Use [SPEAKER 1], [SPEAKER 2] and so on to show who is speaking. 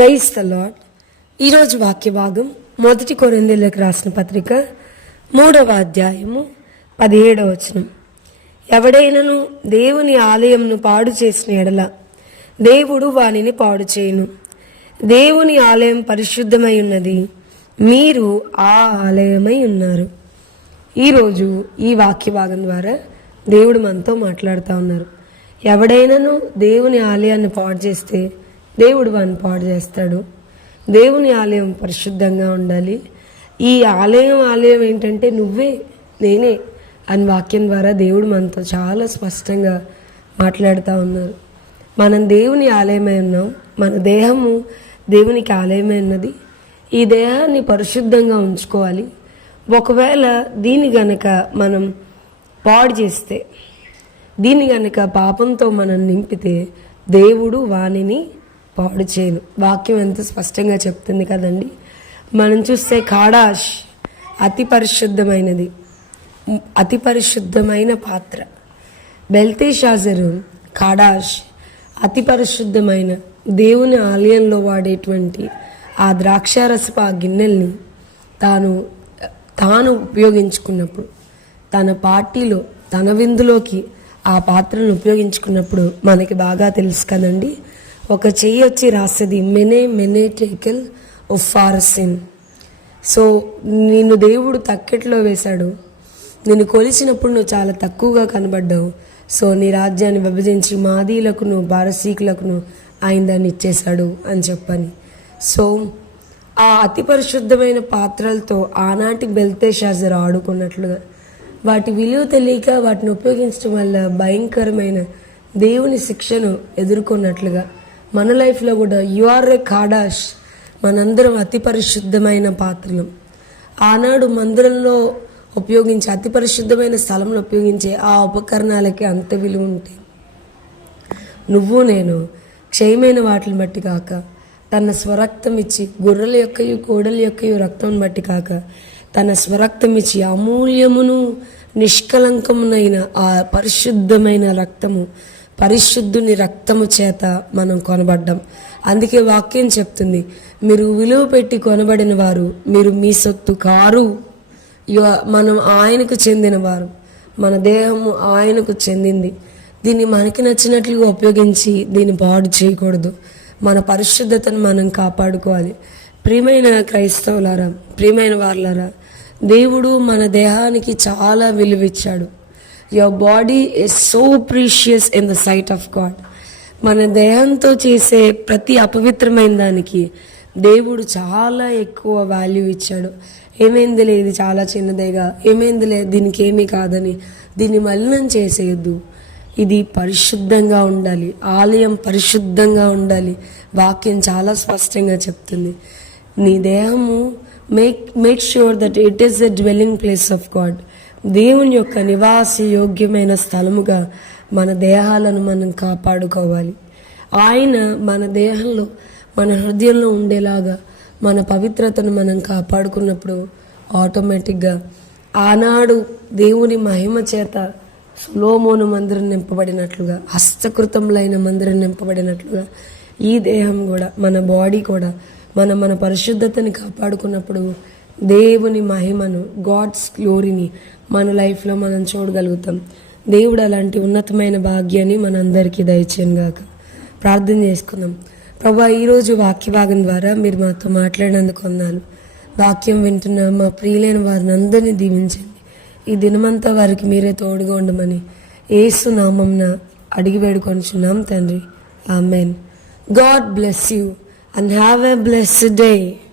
[SPEAKER 1] Praise the lord ఈరోజు వాక్య భాగం మొదటి కొరిందేళ్ళకి రాసిన పత్రిక మూడవ అధ్యాయము పదిహేడవ వచనం. ఎవడైనను దేవుని ఆలయంను పాడు చేసిన ఎడల దేవుడు వానిని పాడు చేయును. దేవుని ఆలయం పరిశుద్ధమై ఉన్నది. మీరు ఆ ఆలయమై ఉన్నారు. ఈరోజు ఈ వాక్య భాగం ద్వారా దేవుడు మనతో మాట్లాడుతూ ఉన్నారు. ఎవడైనాను దేవుని ఆలయాన్ని పాడు చేస్తే దేవుడు వాడిని పాడు చేస్తాడు. దేవుని ఆలయం పరిశుద్ధంగా ఉండాలి. ఈ ఆలయం ఆలయం ఏంటంటే నువ్వే నేనే అని వాక్యం ద్వారా దేవుడు మనతో చాలా స్పష్టంగా మాట్లాడుతూ ఉన్నారు. మనం దేవుని ఆలయమై ఉన్నాం. మన దేహము దేవునికి ఆలయమై ఉన్నది. ఈ దేహాన్ని పరిశుద్ధంగా ఉంచుకోవాలి. ఒకవేళ దీన్ని గనక మనం పాడు చేస్తే దీన్ని గనక పాపంతో మనం నింపితే దేవుడు వాణిని పాడు చేయను. వాక్యం ఎంత స్పష్టంగా చెప్తుంది కదండి? మనం చూస్తే కాడాష్ అతి పరిశుద్ధమైనది. అతి పరిశుద్ధమైన పాత్ర. బెల్తేషాజరు కాడాష్ అతి పరిశుద్ధమైన దేవుని ఆలయంలో వాడేటువంటి ఆ ద్రాక్షారసపు ఆ గిన్నెల్ని తాను తాను ఉపయోగించుకున్నప్పుడు తన పార్టీలో తన విందులోకి ఆ పాత్రను ఉపయోగించుకున్నప్పుడు మనకి బాగా తెలుసు కదండి? ఒక చెయ్యి వచ్చి రాస్తుంది మెనే మెనే టేకెల్ ఓ ఫారసిన్. సో నిన్ను దేవుడు తక్కెట్లో వేశాడు. నిన్ను కొలిచినప్పుడు నువ్వు చాలా తక్కువగా కనబడ్డావు. సో నీ రాజ్యాన్ని విభజించి మాదీలకును బారసీకులకును ఆయన దాన్ని ఇచ్చేశాడు అని చెప్పని. సో ఆ అతి పరిశుద్ధమైన పాత్రలతో ఆనాటి బెల్తే షాజర్ ఆడుకున్నట్లుగా వాటి విలువ తెలియక వాటిని ఉపయోగించడం వల్ల భయంకరమైన దేవుని శిక్షను ఎదుర్కొన్నట్లుగా మన లైఫ్లో కూడా యు ఆర్ ఏ కాడాష్ మనందరం అతి పరిశుద్ధమైన పాత్రలు. ఆనాడు మందిరంలో ఉపయోగించే అతి పరిశుద్ధమైన స్థలంలో ఉపయోగించే ఆ ఉపకరణాలకి అంత విలువ ఉంటాయి నువ్వు నేను క్షయమైన వాటిని బట్టి కాక తన స్వరక్తం ఇచ్చి గొర్రెల యొక్కయు కోడల యొక్కయు రక్తం బట్టి కాక తన స్వరక్తం ఇచ్చి అమూల్యమును నిష్కలంకమునైన ఆ పరిశుద్ధమైన రక్తము పరిశుద్ధుని రక్తము చేత మనం కొనబడ్డం. అందుకే వాక్యం చెప్తుంది మీరు విలువ పెట్టి కొనబడిన వారు మీరు మీ సొత్తు కారు. మనం ఆయనకు చెందినవారు మన దేహము ఆయనకు చెందింది. దీన్ని మనకి నచ్చినట్లుగా ఉపయోగించి దీన్ని పాడు చేయకూడదు. మన పరిశుద్ధతను మనం కాపాడుకోవాలి. ప్రియమైన క్రైస్తవులారా ప్రియమైన వారులారా దేవుడు మన దేహానికి చాలా విలువిచ్చాడు. Your body is so precious in the sight of God మన దేహంతో చేసే ప్రతి అపవిత్రమైన దానికి దేవుడు చాలా ఎక్కువ వాల్యూ ఇచ్చాడు. ఏమైందిలే ఇది చాలా చిన్నదేగా? ఏమైందిలే దీనికి ఏమీ కాదని? దీన్ని మలినం చేసేయద్దు. ఇది పరిశుద్ధంగా ఉండాలి. ఆలయం పరిశుద్ధంగా ఉండాలి. వాక్యం చాలా స్పష్టంగా చెప్తుంది. నీ దేహము make make sure that it is the dwelling place of God దేవుని యొక్క నివాస యోగ్యమైన స్థలముగా మన దేహాలను మనం కాపాడుకోవాలి. ఆయన మన దేహంలో మన హృదయంలో ఉండేలాగా మన పవిత్రతను మనం కాపాడుకున్నప్పుడు ఆటోమేటిక్గా ఆనాడు దేవుని మహిమ చేత సులోమోను మందిరం నింపబడినట్లుగా హస్తకృతములైన మందిరం నింపబడినట్లుగా ఈ దేహం కూడా మన బాడీ కూడా మనం మన పరిశుద్ధతని కాపాడుకున్నప్పుడు దేవుని మహిమను గాడ్స్ గ్లోరీని మన లైఫ్లో మనం చూడగలుగుతాం. దేవుడు అలాంటి ఉన్నతమైన భాగ్యాన్ని మనందరికీ దయచేయను గాక. ప్రార్థన చేసుకుందాం. ప్రభా ఈరోజు వాక్య భాగం ద్వారా మీరు మాతో మాట్లాడినందుకు అన్నారు వాక్యం వింటున్న మా ప్రియులైన వారిని అందరినీ దీవించండి. ఈ దినమంతా వారికి మీరే తోడుగా ఉండమని ఏసు నామంన అడిగి వేడుకొనిచున్నాం తండ్రి. Amen. God bless you. and have a blessed day.